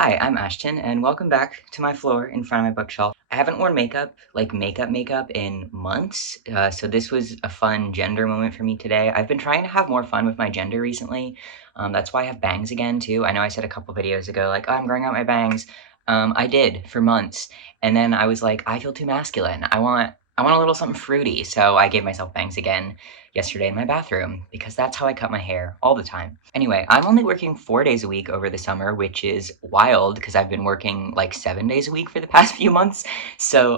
Hi, I'm Ashton, and welcome back to my floor in front of my bookshelf. I haven't worn makeup, like makeup, in months, so this was a fun gender moment for me today. I've been trying to have more fun with my gender recently. That's why I have bangs again, too. I know I said a couple videos ago, like, oh, I'm growing out my bangs. I did for months, and then I was like, I feel too masculine. I want a little something fruity, so I gave myself bangs again yesterday in my bathroom, because that's how I cut my hair, all the time. Anyway, I'm only working 4 days a week over the summer, which is wild, because I've been working like 7 days a week for the past few months, so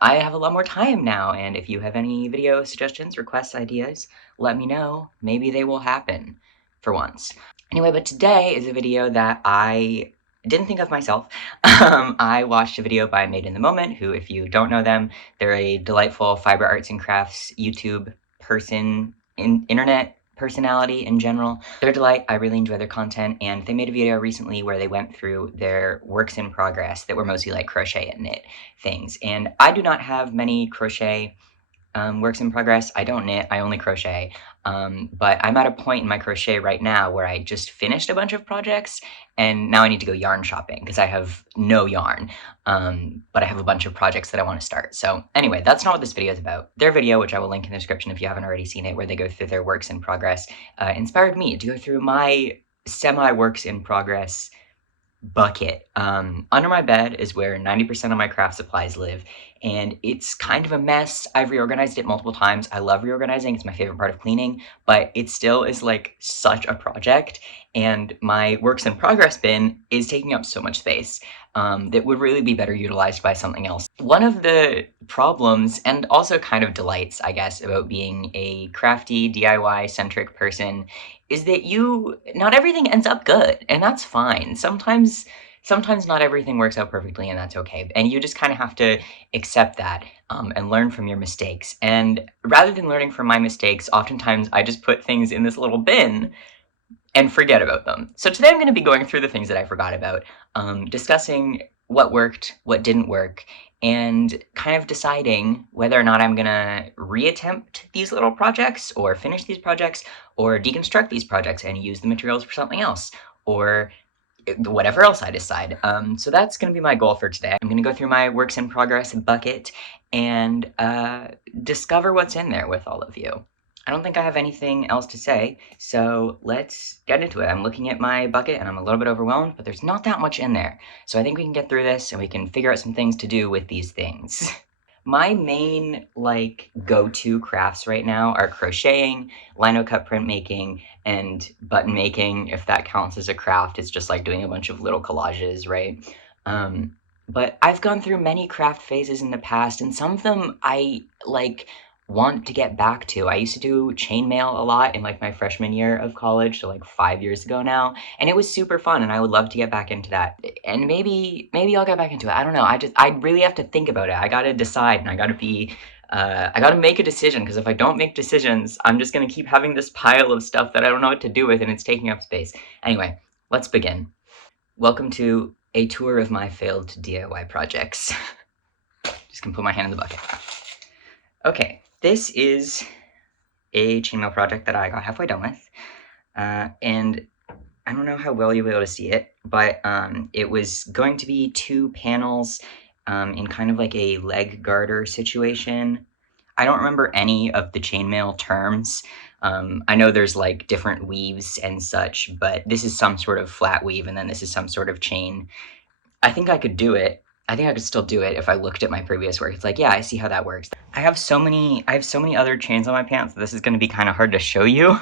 I have a lot more time now, and if you have any video suggestions, requests, ideas, let me know. Maybe they will happen, for once. Anyway, but today is a video that I didn't think of myself. I watched a video by Made in the Moment, who, if you don't know them, they're a delightful fiber arts and crafts YouTube person, internet personality in general. They're a delight. I really enjoy their content, and they made a video recently where they went through their works in progress that were mostly like crochet and knit things. And I do not have many crochet works in progress. I don't knit, I only crochet. But I'm at a point in my crochet right now where I just finished a bunch of projects, and now I need to go yarn shopping because I have no yarn. But I have a bunch of projects that I want to start. So anyway, that's not what this video is about. Their video, which I will link in the description if you haven't already seen it, where they go through their works in progress, inspired me to go through my semi-works in progress bucket. Under my bed is where 90% of my craft supplies live, and it's kind of a mess. I've reorganized it multiple times. I love reorganizing. It's my favorite part of cleaning, but it still is like such a project, and my works in progress bin is taking up so much space that would really be better utilized by something else. One of the problems, and also kind of delights, I guess, about being a crafty, DIY-centric person is that not everything ends up good, and that's fine. Sometimes not everything works out perfectly, and that's okay. And you just kind of have to accept that and learn from your mistakes. And rather than learning from my mistakes, oftentimes I just put things in this little bin and forget about them. So today I'm going to be going through the things that I forgot about, discussing what worked, what didn't work, and kind of deciding whether or not I'm gonna reattempt these little projects, or finish these projects, or deconstruct these projects and use the materials for something else, or whatever else I decide. So that's gonna be my goal for today. I'm gonna go through my works in progress bucket and discover what's in there with all of you. I don't think I have anything else to say, so let's get into it. I'm looking at my bucket and I'm a little bit overwhelmed, but there's not that much in there. So I think we can get through this and we can figure out some things to do with these things. My main, like, go-to crafts right now are crocheting, lino cut printmaking, and button making, if that counts as a craft. It's just like doing a bunch of little collages, right? But I've gone through many craft phases in the past, and some of them I, like, want to get back to. I used to do chainmail a lot in like my freshman year of college, so like 5 years ago now, and it was super fun, and I would love to get back into that. And maybe I'll get back into it. I don't know. I really have to think about it. I gotta decide, and I gotta make a decision, because if I don't make decisions, I'm just gonna keep having this pile of stuff that I don't know what to do with, and it's taking up space. Anyway, let's begin. Welcome to a tour of my failed DIY projects. Just gonna put my hand in the bucket. Okay. This is a chainmail project that I got halfway done with, and I don't know how well you'll be able to see it, but it was going to be 2 panels in kind of like a leg garter situation. I don't remember any of the chainmail terms. I know there's like different weaves and such, but this is some sort of flat weave, and then this is some sort of chain. I think I could do it. I think I could still do it if I looked at my previous work. It's like, yeah, I see how that works. I have so many other chains on my pants, this is gonna be kind of hard to show you.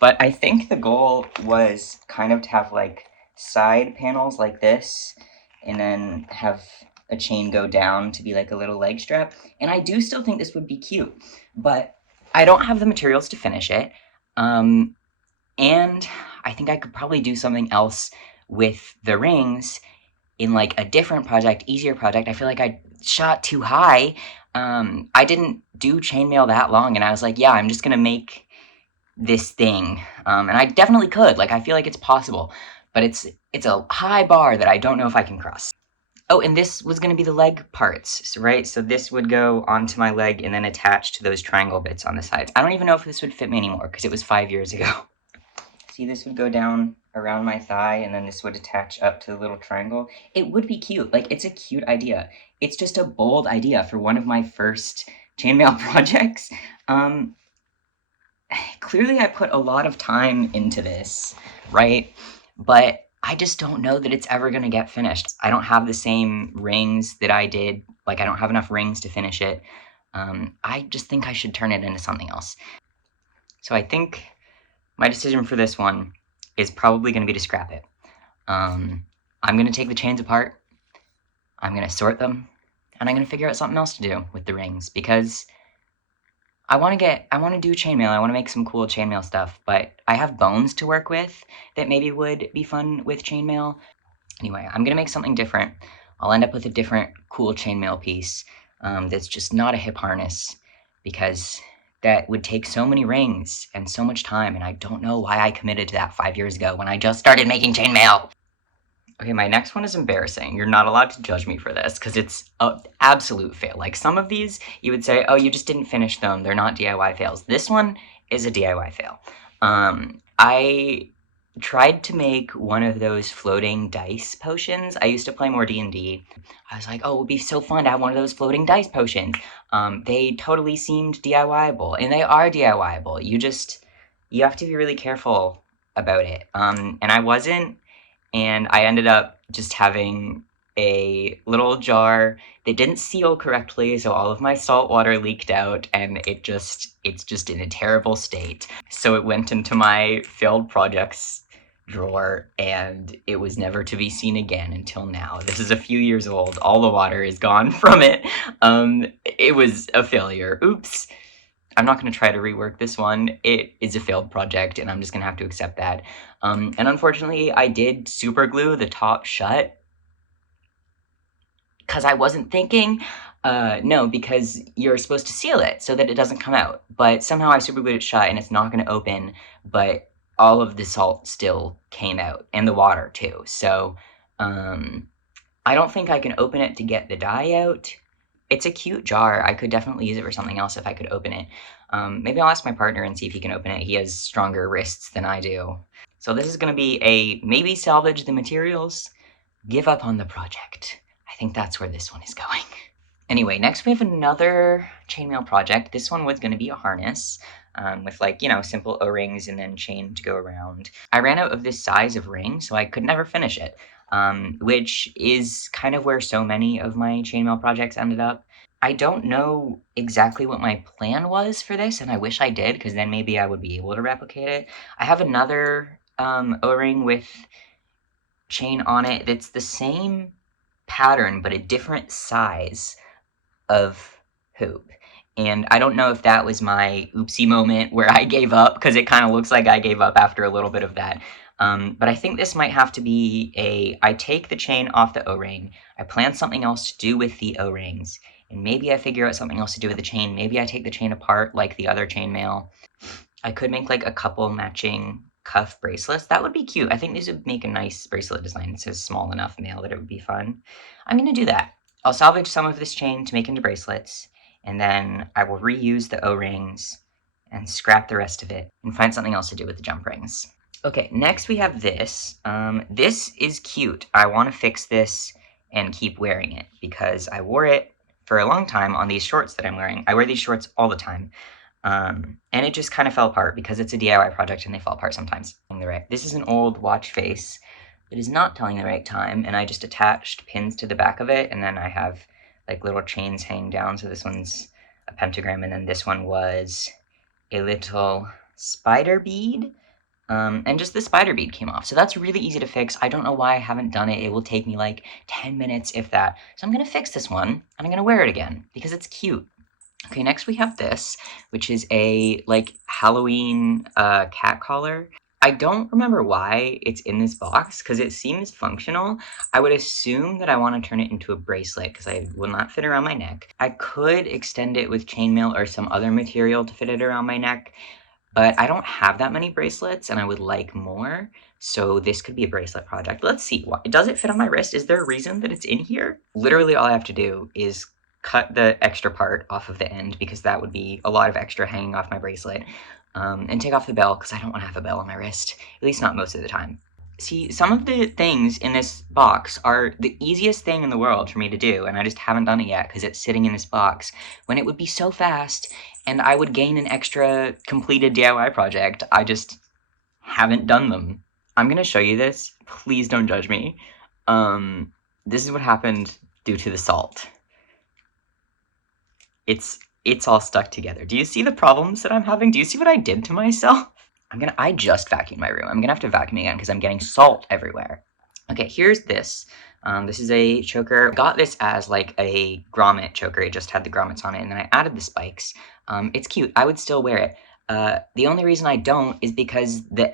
But I think the goal was kind of to have like side panels like this, and then have a chain go down to be like a little leg strap. And I do still think this would be cute, but I don't have the materials to finish it. And I think I could probably do something else with the rings in like a different project, easier project. I feel like I shot too high. I didn't do chainmail that long, and I was like, yeah, I'm just gonna make this thing. And I definitely could. Like, I feel like it's possible, but it's a high bar that I don't know if I can cross. Oh, and this was gonna be the leg parts, right? So this would go onto my leg and then attach to those triangle bits on the sides. I don't even know if this would fit me anymore, because it was 5 years ago. See, this would go down around my thigh, and then this would attach up to the little triangle. It would be cute. Like, it's a cute idea. It's just a bold idea for one of my first chainmail projects. Clearly I put a lot of time into this, right? But I just don't know that it's ever gonna get finished. I don't have the same rings that I did. Like, I don't have enough rings to finish it. I just think I should turn it into something else. So I think my decision for this one is probably gonna be to scrap it. I'm gonna take the chains apart, I'm gonna sort them, and I'm gonna figure out something else to do with the rings, because I want to do chainmail. I want to make some cool chainmail stuff, but I have bones to work with that maybe would be fun with chainmail. Anyway, I'm gonna make something different. I'll end up with a different cool chainmail piece that's just not a hip harness, because that would take so many rings and so much time, and I don't know why I committed to that 5 years ago when I just started making chainmail. Okay, my next one is embarrassing. You're not allowed to judge me for this, because it's an absolute fail. Like, some of these, you would say, oh, you just didn't finish them. They're not DIY fails. This one is a DIY fail. I tried to make one of those floating dice potions. I used to play more D&D. I was like, oh, it would be so fun to have one of those floating dice potions. They totally seemed DIY-able, and they are DIY-able. You have to be really careful about it. And I wasn't. And I ended up just having a little jar that didn't seal correctly, so all of my salt water leaked out, and it's just in a terrible state. So it went into my failed projects drawer, and it was never to be seen again until now. This is a few years old. All the water is gone from it. It was a failure. Oops. I'm not going to try to rework this one. It is a failed project, and I'm just going to have to accept that. And unfortunately, I did super glue the top shut, because I wasn't thinking. No, because you're supposed to seal it so that it doesn't come out. But somehow I super glued it shut, and it's not going to open, but all of the salt still came out, and the water too. So I don't think I can open it to get the dye out. It's a cute jar. I could definitely use it for something else if I could open it. Maybe I'll ask my partner and see if he can open it. He has stronger wrists than I do. So this is going to be a maybe salvage the materials, give up on the project. I think that's where this one is going. Anyway, next we have another chainmail project. This one was going to be a harness with, like, you know, simple O-rings and then chain to go around. I ran out of this size of ring, so I could never finish it. Which is kind of where so many of my chainmail projects ended up. I don't know exactly what my plan was for this, and I wish I did, because then maybe I would be able to replicate it. I have another O-ring with chain on it that's the same pattern, but a different size of hoop. And I don't know if that was my oopsie moment where I gave up, because it kind of looks like I gave up after a little bit of that. But I think this might have to be I take the chain off the O-ring, I plan something else to do with the O-rings, and maybe I figure out something else to do with the chain. Maybe I take the chain apart like the other chainmail. I could make, like, a couple matching cuff bracelets. That would be cute. I think these would make a nice bracelet design. It's a small enough male that it would be fun. I'm gonna do that. I'll salvage some of this chain to make into bracelets, and then I will reuse the O-rings and scrap the rest of it and find something else to do with the jump rings. Okay, next we have this. This is cute. I want to fix this and keep wearing it, because I wore it for a long time on these shorts that I'm wearing. I wear these shorts all the time. And it just kind of fell apart because it's a DIY project and they fall apart sometimes. This is an old watch face that is not telling the right time, and I just attached pins to the back of it, and then I have, like, little chains hanging down. So this one's a pentagram, and then this one was a little spider bead. And just the spider bead came off. So that's really easy to fix. I don't know why I haven't done it. It will take me like 10 minutes, if that. So I'm going to fix this one, and I'm going to wear it again, because it's cute. Okay, next we have this, which is a, like, Halloween cat collar. I don't remember why it's in this box, because it seems functional. I would assume that I want to turn it into a bracelet, because I will not fit around my neck. I could extend it with chainmail or some other material to fit it around my neck, but I don't have that many bracelets, and I would like more, so this could be a bracelet project. Let's see. Does it fit on my wrist? Is there a reason that it's in here? Literally all I have to do is cut the extra part off of the end, because that would be a lot of extra hanging off my bracelet. and take off the bell because I don't want to have a bell on my wrist, at least not most of the time. See, some of the things in this box are the easiest thing in the world for me to do, and I just haven't done it yet because it's sitting in this box when it would be so fast and I would gain an extra completed DIY project. I just haven't done them. I'm gonna show you this. Please don't judge me. This is what happened due to the salt. It's all stuck together. Do you see the problems that I'm having? Do you see what I did to myself? I just vacuumed my room. I'm gonna have to vacuum again because I'm getting salt everywhere. Okay, here's this. This is a choker. I got this as like a grommet choker. It just had the grommets on it, and then I added the spikes. It's cute. I would still wear it. The only reason I don't is because the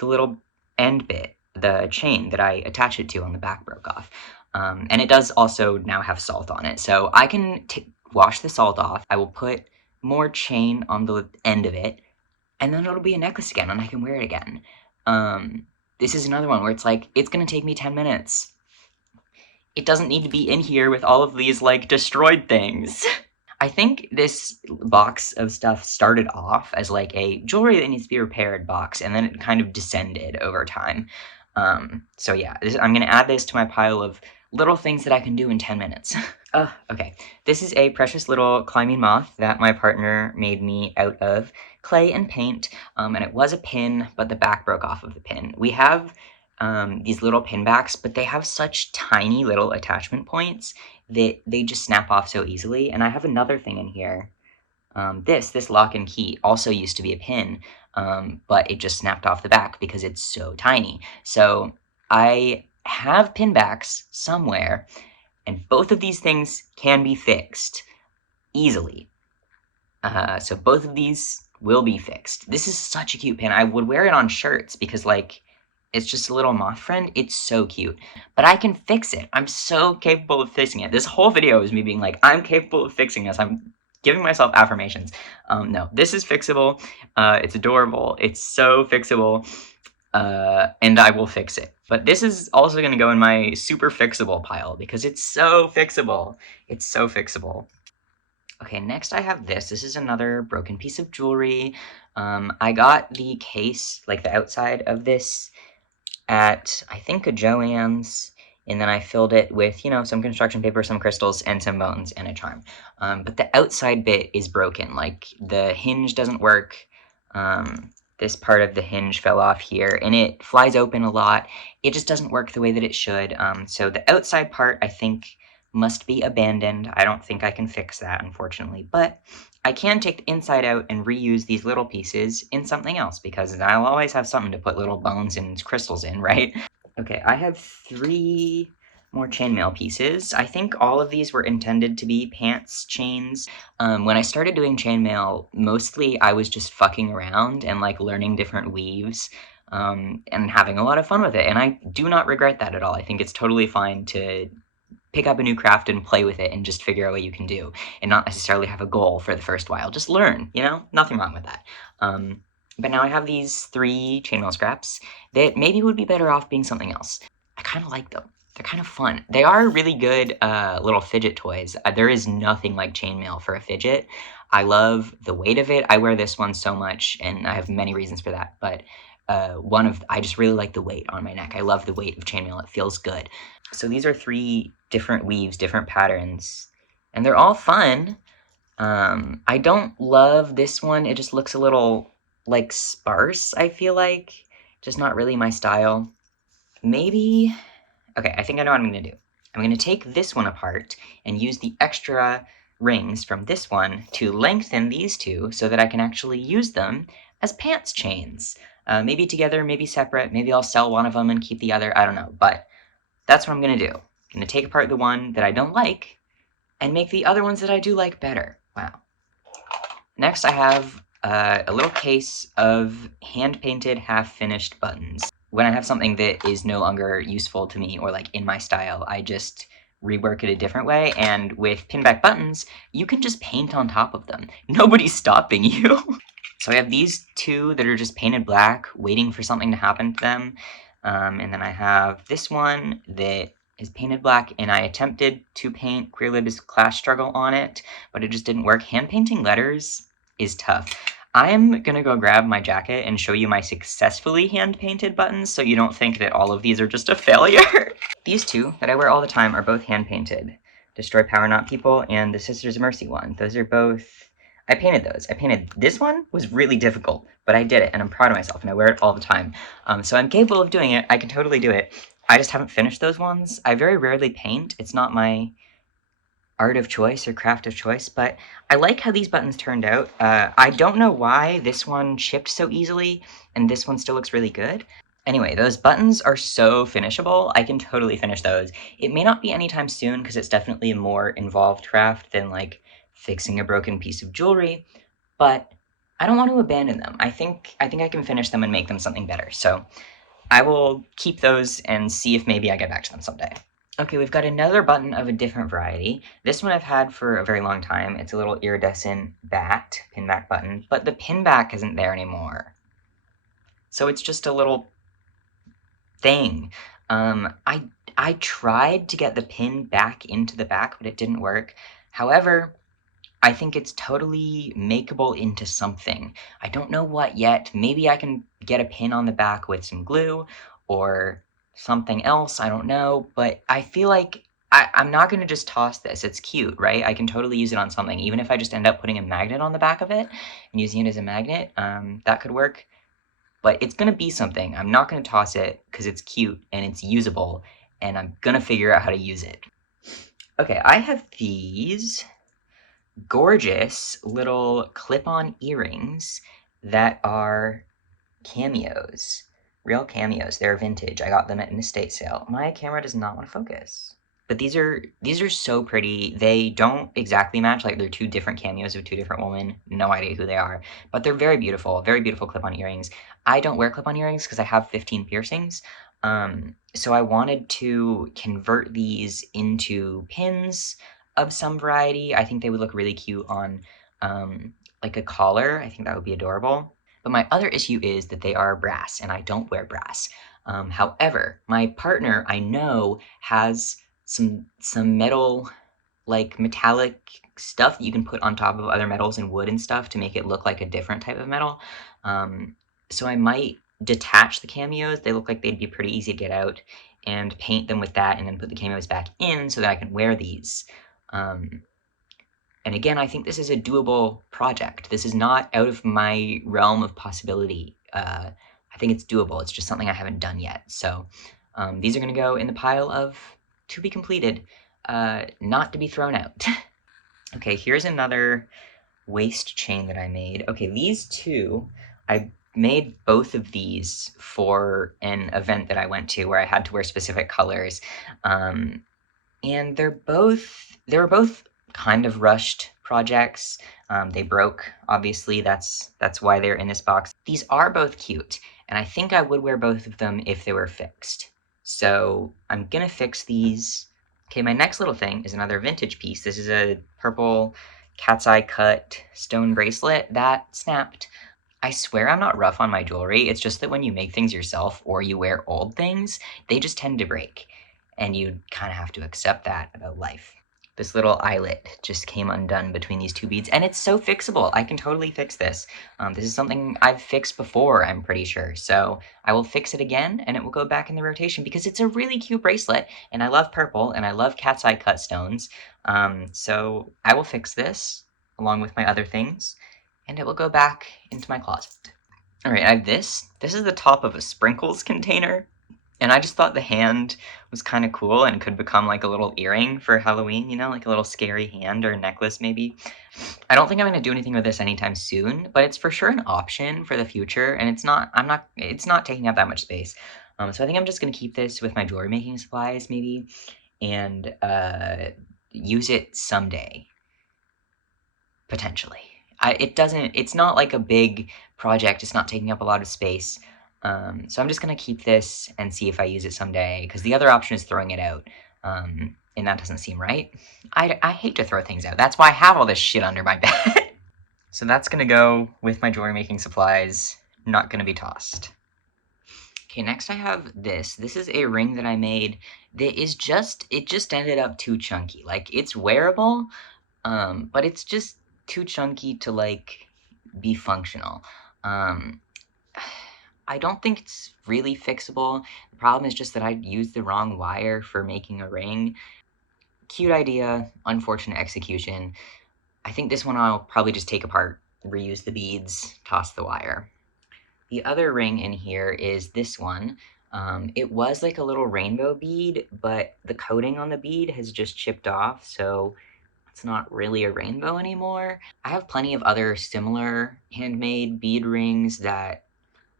little end bit, the chain that I attach it to on the back broke off. And it does also now have salt on it. So I can wash the salt off. I will put more chain on the end of it, and then it'll be a necklace again, and I can wear it again. This is another one where it's like, it's gonna take me 10 minutes. It doesn't need to be in here with all of these, like, destroyed things. I think this box of stuff started off as, like, a jewelry that needs to be repaired box, and then it kind of descended over time. So yeah, I'm gonna add this to my pile of little things that I can do in 10 minutes. Okay. This is a precious little climbing moth that my partner made me out of clay and paint, and it was a pin, but the back broke off of the pin. We have these little pin backs, but they have such tiny little attachment points that they just snap off so easily, and I have another thing in here. This lock and key also used to be a pin, but it just snapped off the back because it's so tiny. So I have pin backs somewhere, and both of these things can be fixed easily. So both of these will be fixed. This is such a cute pin. I would wear it on shirts because, like, it's just a little moth friend. It's so cute. But I can fix it. I'm so capable of fixing it. This whole video is me being like, I'm capable of fixing this. I'm giving myself affirmations. No, this is fixable. It's adorable. It's so fixable. And I will fix it. But this is also going to go in my super fixable pile because it's so fixable. It's so fixable. Okay, next I have this. This is another broken piece of jewelry. I got the case, like the outside of this, at, I think, a Joann's, and then I filled it with, you know, some construction paper, some crystals, and some bones, and a charm. But the outside bit is broken. Like, the hinge doesn't work. This part of the hinge fell off here, and it flies open a lot. It just doesn't work the way that it should. So the outside part, I think, must be abandoned. I don't think I can fix that, unfortunately. But I can take the inside out and reuse these little pieces in something else, because I'll always have something to put little bones and crystals in, right? Okay, I have 3 more chainmail pieces. I think all of these were intended to be pants chains. When I started doing chainmail, mostly I was just fucking around and, like, learning different weaves, and having a lot of fun with it, and I do not regret that at all. I think it's totally fine to pick up a new craft and play with it and just figure out what you can do, and not necessarily have a goal for the first while. Just learn, you know? Nothing wrong with that. But now I have these 3 chainmail scraps that maybe would be better off being something else. I kind of like them. They're kind of fun. They are really good little fidget toys. There is nothing like chainmail for a fidget. I love the weight of it. I wear this one so much, and I have many reasons for that, but I just really like the weight on my neck. I love the weight of chainmail. It feels good. So these are 3 different weaves, different patterns, and they're all fun. I don't love this one. It just looks a little, like, sparse, I feel like. Just not really my style. Maybe... Okay, I think I know what I'm going to do. I'm going to take this one apart and use the extra rings from this one to lengthen these 2 so that I can actually use them as pants chains. Maybe together, maybe separate. Maybe I'll sell one of them and keep the other. I don't know, but that's what I'm going to do. I'm going to take apart the one that I don't like and make the other ones that I do like better. Wow. Next, I have a little case of hand-painted, half-finished buttons. When I have something that is no longer useful to me or, like, in my style, I just rework it a different way, and with pinback buttons, you can just paint on top of them. Nobody's stopping you. So I have these 2 that are just painted black, waiting for something to happen to them. And then I have this one that is painted black, and I attempted to paint Queer Lib's Class Struggle on it, but it just didn't work. Hand painting letters is tough. I'm gonna go grab my jacket and show you my successfully hand-painted buttons so you don't think that all of these are just a failure. These two that I wear all the time are both hand-painted. Destroy Power Not People and the Sisters of Mercy one. Those are both... I painted those. This one was really difficult, but I did it, and I'm proud of myself, and I wear it all the time. So I'm capable of doing it. I can totally do it. I just haven't finished those ones. I very rarely paint. It's not my art of choice or craft of choice, but I like how these buttons turned out. I don't know why this one chipped so easily, and this one still looks really good. Anyway, those buttons are so finishable. I can totally finish those. It may not be anytime soon, because it's definitely a more involved craft than, like, fixing a broken piece of jewelry, but I don't want to abandon them. I think I can finish them and make them something better, so I will keep those and see if maybe I get back to them someday. Okay, we've got another button of a different variety. This one I've had for a very long time. It's a little iridescent bat, pinback button, but the pinback isn't there anymore. So it's just a little thing. I tried to get the pin back into the back, but it didn't work. However, I think it's totally makeable into something. I don't know what yet. Maybe I can get a pin on the back with some glue, or something else, I don't know, but I feel like I'm not going to just toss this. It's cute, right? I can totally use it on something, even if I just end up putting a magnet on the back of it and using it as a magnet, that could work. But it's going to be something. I'm not going to toss it because it's cute and it's usable, and I'm going to figure out how to use it. Okay, I have these gorgeous little clip-on earrings that are cameos. Real cameos. They're vintage. I got them at an estate sale. My camera does not want to focus. But these are so pretty. They don't exactly match. Like, they're two different cameos of two different women. No idea who they are. But they're very beautiful clip-on earrings. I don't wear clip-on earrings because I have 15 piercings. So I wanted to convert these into pins of some variety. I think they would look really cute on, like a collar. I think that would be adorable. But my other issue is that they are brass, and I don't wear brass. However, my partner, I know, has some metal, like metallic stuff that you can put on top of other metals and wood and stuff to make it look like a different type of metal. So I might detach the cameos. They look like they'd be pretty easy to get out, and paint them with that, and then put the cameos back in so that I can wear these. And again, I think this is a doable project. This is not out of my realm of possibility. I think it's doable. It's just something I haven't done yet. So these are going to go in the pile of to be completed, not to be thrown out. Okay, here's another waist chain that I made. Okay, these two, I made both of these for an event that I went to where I had to wear specific colors. And they were both kind of rushed projects. They broke, obviously. That's why they're in this box. These are both cute, and I think I would wear both of them if they were fixed. So I'm gonna fix these. Okay, my next little thing is another vintage piece. This is a purple cat's eye cut stone bracelet that snapped. I swear I'm not rough on my jewelry. It's just that when you make things yourself or you wear old things, they just tend to break. And you kind of have to accept that about life. This little eyelet just came undone between these two beads, and it's so fixable. I can totally fix this. This is something I've fixed before, I'm pretty sure. So I will fix it again, and it will go back in the rotation because it's a really cute bracelet, and I love purple, and I love cat's eye cut stones. So I will fix this along with my other things, and it will go back into my closet. All right, I have this. This is the top of a sprinkles container. And I just thought the hand was kind of cool and could become like a little earring for Halloween, you know, like a little scary hand or a necklace maybe. I don't think I'm going to do anything with this anytime soon, but it's for sure an option for the future, and it's not taking up that much space. So I think I'm just going to keep this with my jewelry making supplies maybe, and use it someday, potentially. It's not like a big project. It's not taking up a lot of space. So I'm just going to keep this and see if I use it someday, because the other option is throwing it out, and that doesn't seem right. I hate to throw things out. That's why I have all this shit under my bed. So that's going to go with my jewelry making supplies, not going to be tossed. Okay, next I have this. This is a ring that I made that is it just ended up too chunky. Like, it's wearable, but it's just too chunky to, like, be functional. I don't think it's really fixable. The problem is just that I used the wrong wire for making a ring. Cute idea, unfortunate execution. I think this one I'll probably just take apart, reuse the beads, toss the wire. The other ring in here is this one. It was like a little rainbow bead, but the coating on the bead has just chipped off, so it's not really a rainbow anymore. I have plenty of other similar handmade bead rings that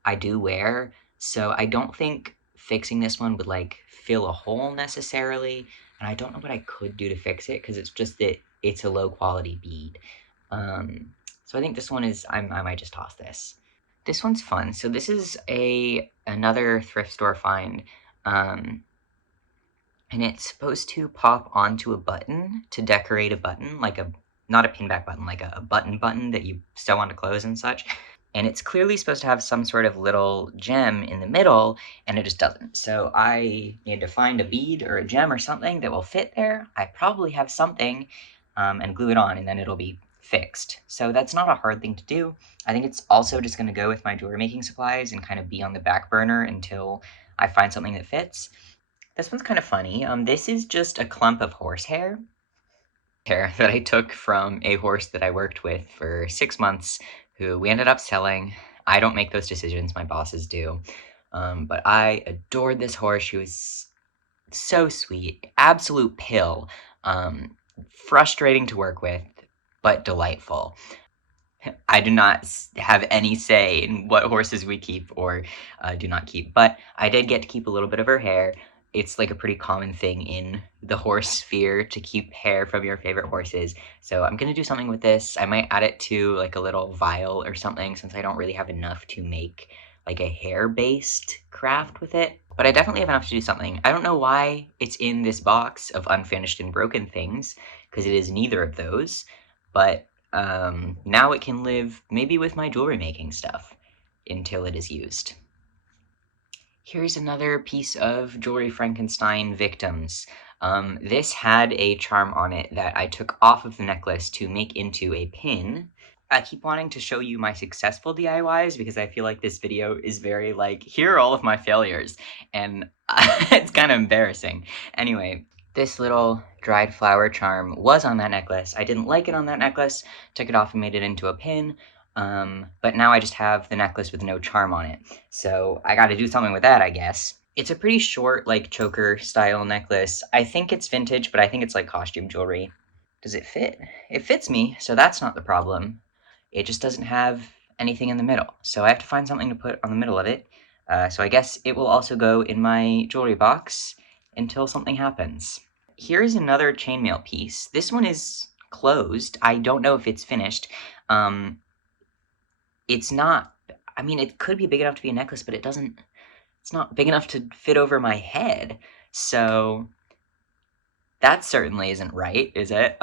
I do wear, so I don't think fixing this one would like fill a hole necessarily, and I don't know what I could do to fix it because it's just that it's a low quality bead. So I think this one is, I might just toss this. This one's fun. So this is another thrift store find, and it's supposed to pop onto a button to decorate a button, like not a pinback button, like a button that you sew onto clothes and such. And it's clearly supposed to have some sort of little gem in the middle, and it just doesn't. So I need to find a bead or a gem or something that will fit there. I probably have something, and glue it on, and then it'll be fixed. So that's not a hard thing to do. I think it's also just going to go with my jewelry making supplies and kind of be on the back burner until I find something that fits. This one's kind of funny. This is just a clump of horsehair that I took from a horse that I worked with for 6 months, who we ended up selling. I don't make those decisions, my bosses do. But I adored this horse. She was so sweet, absolute pill, frustrating to work with, but delightful. I do not have any say in what horses we keep or do not keep, but I did get to keep a little bit of her hair. It's like a pretty common thing in the horse sphere to keep hair from your favorite horses. So I'm going to do something with this. I might add it to like a little vial or something since I don't really have enough to make like a hair-based craft with it. But I definitely have enough to do something. I don't know why it's in this box of unfinished and broken things, because it is neither of those. But now it can live maybe with my jewelry making stuff until it is used. Here's another piece of Jewelry Frankenstein victims. This had a charm on it that I took off of the necklace to make into a pin. I keep wanting to show you my successful DIYs because I feel like this video is very like, here are all of my failures, and it's kind of embarrassing. Anyway, this little dried flower charm was on that necklace. I didn't like it on that necklace, took it off and made it into a pin, but now I just have the necklace with no charm on it. So I gotta do something with that, I guess. It's a pretty short, like, choker style necklace. I think it's vintage, but I think it's like costume jewelry. Does it fit? It fits me, so that's not the problem. It just doesn't have anything in the middle, so I have to find something to put on the middle of it. So I guess it will also go in my jewelry box until something happens. Here's another chainmail piece. This one is closed. I don't know if it's finished. It's not, I mean, it could be big enough to be a necklace, but it's not big enough to fit over my head. So that certainly isn't right, is it?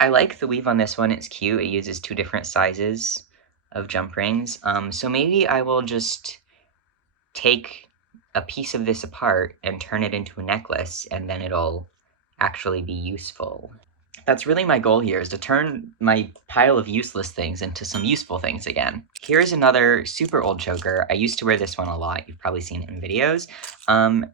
I like the weave on this one. It's cute. It uses 2 different sizes of jump rings. So maybe I will just take a piece of this apart and turn it into a necklace, and then it'll actually be useful. That's really my goal here, is to turn my pile of useless things into some useful things again. Here's another super old choker. I used to wear this one a lot. You've probably seen it in videos.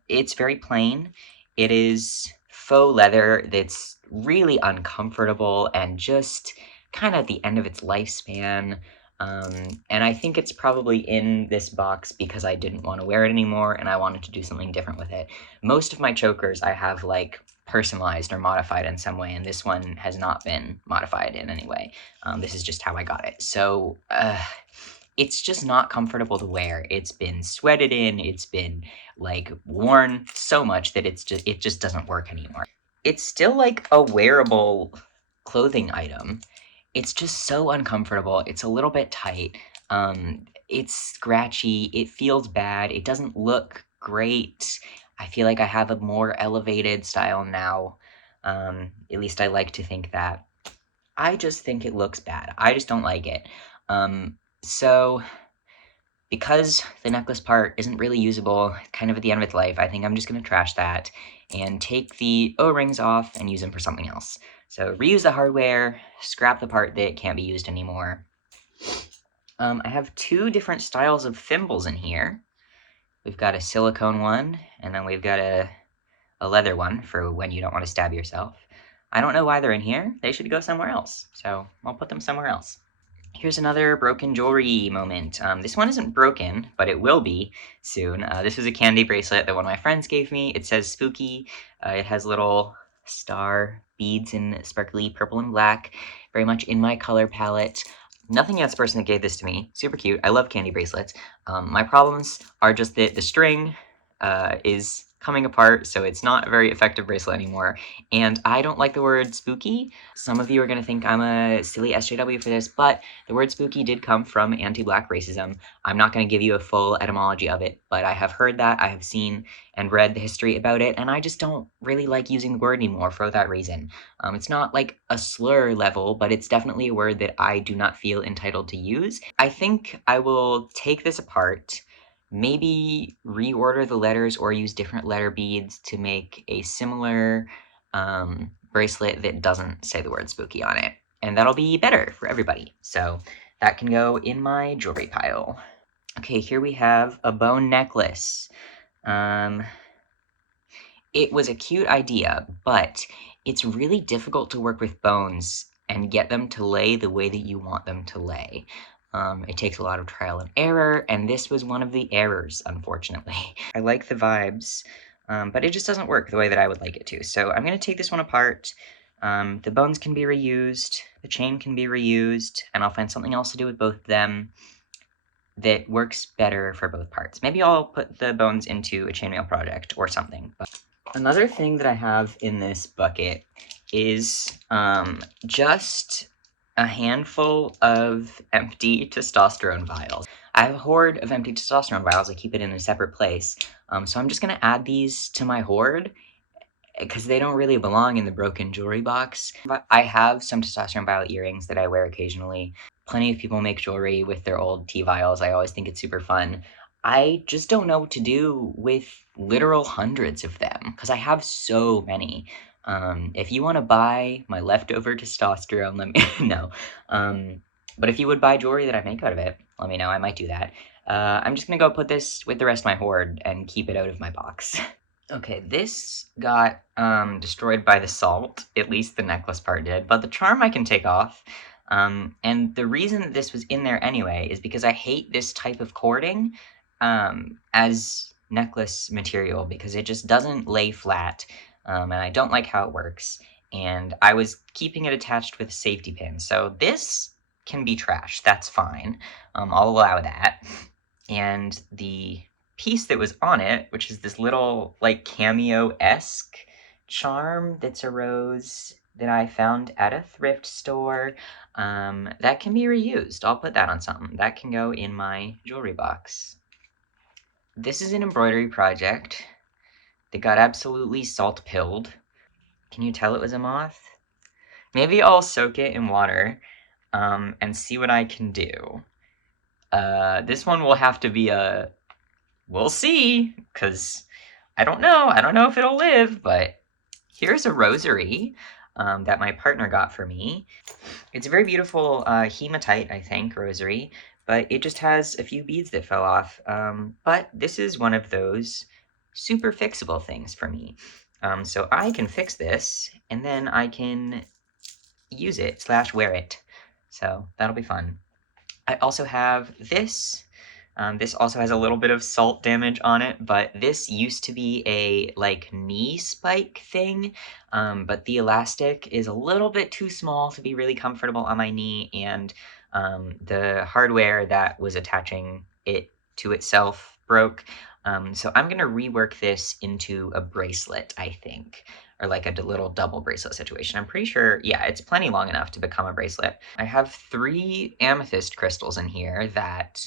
It's very plain. It is faux leather that's really uncomfortable and just kind of at the end of its lifespan. And I think it's probably in this box because I didn't want to wear it anymore and I wanted to do something different with it. Most of my chokers I have like personalized or modified in some way, and this one has not been modified in any way. This is just how I got it. So it's just not comfortable to wear. It's been sweated in, it's been like worn so much that it just doesn't work anymore. It's still like a wearable clothing item. It's just so uncomfortable. It's a little bit tight. It's scratchy. It feels bad. It doesn't look great. I feel like I have a more elevated style now. At least I like to think that. I just think it looks bad. I just don't like it. So because the necklace part isn't really usable, kind of at the end of its life, I think I'm just going to trash that and take the O-rings off and use them for something else. So reuse the hardware, scrap the part that can't be used anymore. I have two different styles of thimbles in here. We've got a silicone one, and then we've got a leather one for when you don't want to stab yourself. I don't know why they're in here. They should go somewhere else, so I'll put them somewhere else. Here's another broken jewelry moment. This one isn't broken, but it will be soon. This was a candy bracelet that one of my friends gave me. It says spooky. It has little star beads in sparkly purple and black, very much in my color palette. Nothing against the person that gave this to me. Super cute. I love candy bracelets. My problems are just that the string is coming apart, so it's not a very effective bracelet anymore. And I don't like the word spooky. Some of you are going to think I'm a silly SJW for this, but the word spooky did come from anti-Black racism. I'm not going to give you a full etymology of it, but I have heard that, I have seen and read the history about it, and I just don't really like using the word anymore for that reason. It's not like a slur level, but it's definitely a word that I do not feel entitled to use. I think I will take this apart, maybe reorder the letters or use different letter beads to make a similar bracelet that doesn't say the word spooky on it. And that'll be better for everybody. So that can go in my jewelry pile. Okay, here we have a bone necklace. It was a cute idea, but it's really difficult to work with bones and get them to lay the way that you want them to lay. It takes a lot of trial and error, and this was one of the errors, unfortunately. I like the vibes, but it just doesn't work the way that I would like it to. So I'm going to take this one apart. The bones can be reused, the chain can be reused, and I'll find something else to do with both of them that works better for both parts. Maybe I'll put the bones into a chainmail project or something. But another thing that I have in this bucket is just a handful of empty testosterone vials. I have a hoard of empty testosterone vials. I keep it in a separate place. So I'm just going to add these to my hoard because they don't really belong in the broken jewelry box. I have some testosterone vial earrings that I wear occasionally. Plenty of people make jewelry with their old T-vials. I always think it's super fun. I just don't know what to do with literal hundreds of them because I have so many. If you want to buy my leftover testosterone, let me know. But if you would buy jewelry that I make out of it, let me know. I might do that. I'm just going to go put this with the rest of my hoard and keep it out of my box. Okay, this got destroyed by the salt. At least the necklace part did. But the charm I can take off. And the reason that this was in there anyway is because I hate this type of cording as necklace material because it just doesn't lay flat, and I don't like how it works. And I was keeping it attached with a safety pin, so this can be trash. That's fine. I'll allow that. And the piece that was on it, which is this little like cameo-esque charm that's a rose that I found at a thrift store, that can be reused. I'll put that on something. That can go in my jewelry box. This is an embroidery project that got absolutely salt-pilled. Can you tell it was a moth? Maybe I'll soak it in water and see what I can do. This one will have to be a... We'll see, because I don't know. I don't know if it'll live, but here's a rosary that my partner got for me. It's a very beautiful hematite, I think, rosary, but it just has a few beads that fell off. But this is one of those super fixable things for me. So I can fix this, and then I can use it / wear it. So that'll be fun. I also have this. This also has a little bit of salt damage on it, but this used to be a, like, knee spike thing, but the elastic is a little bit too small to be really comfortable on my knee, and the hardware that was attaching it to itself broke. So I'm going to rework this into a bracelet, I think, or like a little double bracelet situation. I'm pretty sure, yeah, it's plenty long enough to become a bracelet. I have 3 amethyst crystals in here that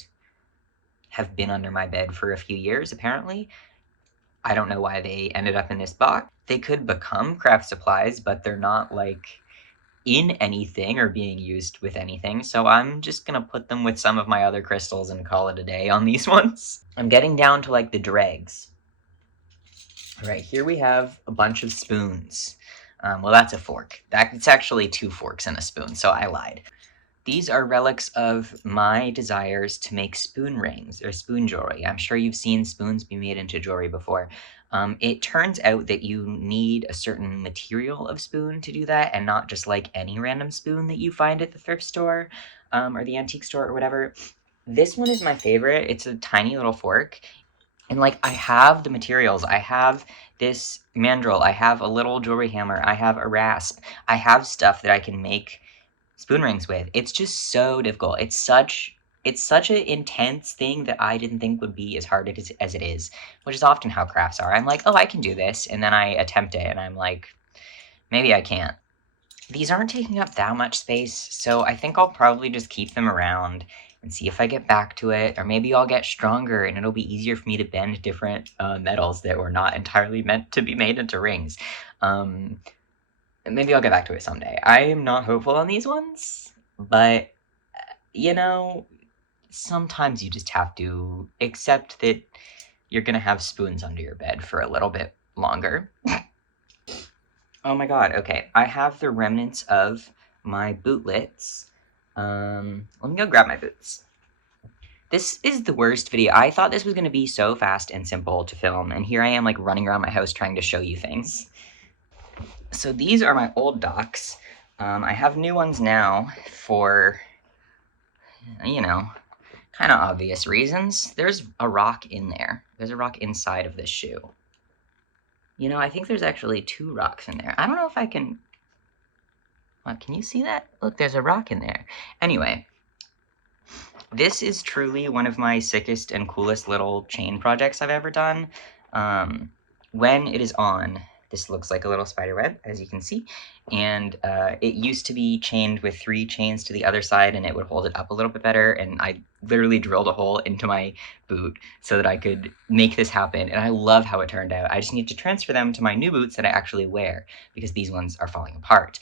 have been under my bed for a few years, apparently. I don't know why they ended up in this box. They could become craft supplies, but they're not, like, in anything or being used with anything, so I'm just gonna put them with some of my other crystals and call it a day on these ones. I'm getting down to, like, the dregs. Alright, here we have a bunch of spoons. Well, that's a fork. It's actually 2 forks and a spoon, so I lied. These are relics of my desires to make spoon rings or spoon jewelry. I'm sure you've seen spoons be made into jewelry before. It turns out that you need a certain material of spoon to do that, and not just like any random spoon that you find at the thrift store or the antique store or whatever. This one is my favorite. It's a tiny little fork. And like, I have the materials. I have this mandrel. I have a little jewelry hammer. I have a rasp. I have stuff that I can make spoon rings with. It's just so difficult. It's such an intense thing that I didn't think would be as hard as it is, which is often how crafts are. I'm like, oh, I can do this, and then I attempt it, and I'm like, maybe I can't. These aren't taking up that much space, so I think I'll probably just keep them around and see if I get back to it, or maybe I'll get stronger and it'll be easier for me to bend different metals that were not entirely meant to be made into rings. Maybe I'll get back to it someday. I am not hopeful on these ones, but, you know, sometimes you just have to accept that you're gonna have spoons under your bed for a little bit longer. Oh my god, okay. I have the remnants of my bootlets. Let me go grab my boots. This is the worst video. I thought this was gonna be so fast and simple to film, and here I am, like, running around my house trying to show you things. So these are my old docks. I have new ones now for, you know, kind of obvious reasons. There's a rock in there. There's a rock inside of this shoe. You know, I think there's actually 2 rocks in there. I don't know if I can... What, can you see that? Look, there's a rock in there. Anyway, this is truly one of my sickest and coolest little chain projects I've ever done. When it is on, this looks like a little spider web, as you can see, and it used to be chained with 3 chains to the other side, and it would hold it up a little bit better, and I literally drilled a hole into my boot so that I could make this happen, and I love how it turned out. I just need to transfer them to my new boots that I actually wear, because these ones are falling apart.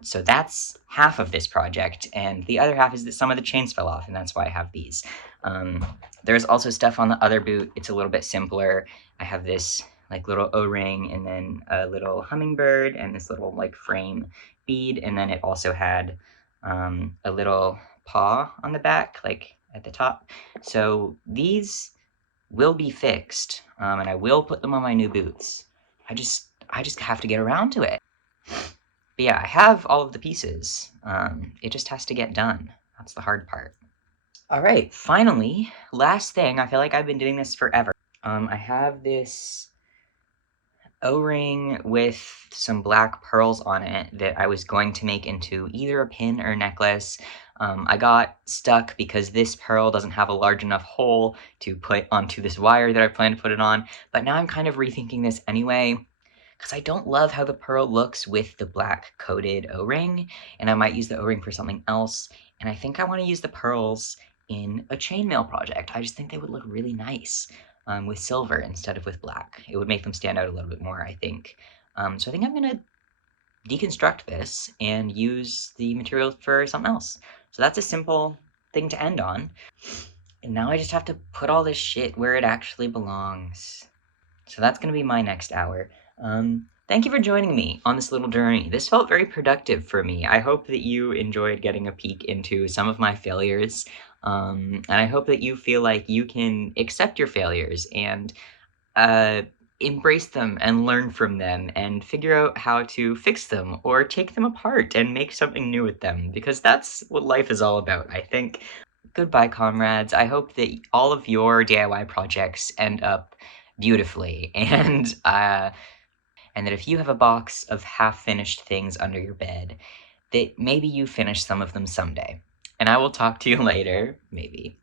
So that's half of this project, and the other half is that some of the chains fell off, and that's why I have these. There's also stuff on the other boot. It's a little bit simpler. I have this like little O-ring, and then a little hummingbird, and this little like frame bead, and then it also had a little paw on the back, like at the top. So these will be fixed, and I will put them on my new boots. I just have to get around to it. But yeah, I have all of the pieces. It just has to get done. That's the hard part. All right, finally, last thing. I feel like I've been doing this forever. I have this O-ring with some black pearls on it that I was going to make into either a pin or a necklace. I got stuck because this pearl doesn't have a large enough hole to put onto this wire that I plan to put it on, but now I'm kind of rethinking this anyway, because I don't love how the pearl looks with the black coated O-ring, and I might use the O-ring for something else, and I think I want to use the pearls in a chainmail project. I just think they would look really nice. With silver instead of with black. It would make them stand out a little bit more, I think. So I think I'm gonna deconstruct this and use the material for something else. So that's a simple thing to end on. And now I just have to put all this shit where it actually belongs. So that's gonna be my next hour. Thank you for joining me on this little journey. This felt very productive for me. I hope that you enjoyed getting a peek into some of my failures. And I hope that you feel like you can accept your failures and embrace them and learn from them and figure out how to fix them or take them apart and make something new with them, because that's what life is all about, I think. Goodbye, comrades. I hope that all of your DIY projects end up beautifully, and that if you have a box of half-finished things under your bed, that maybe you finish some of them someday. And I will talk to you later, maybe.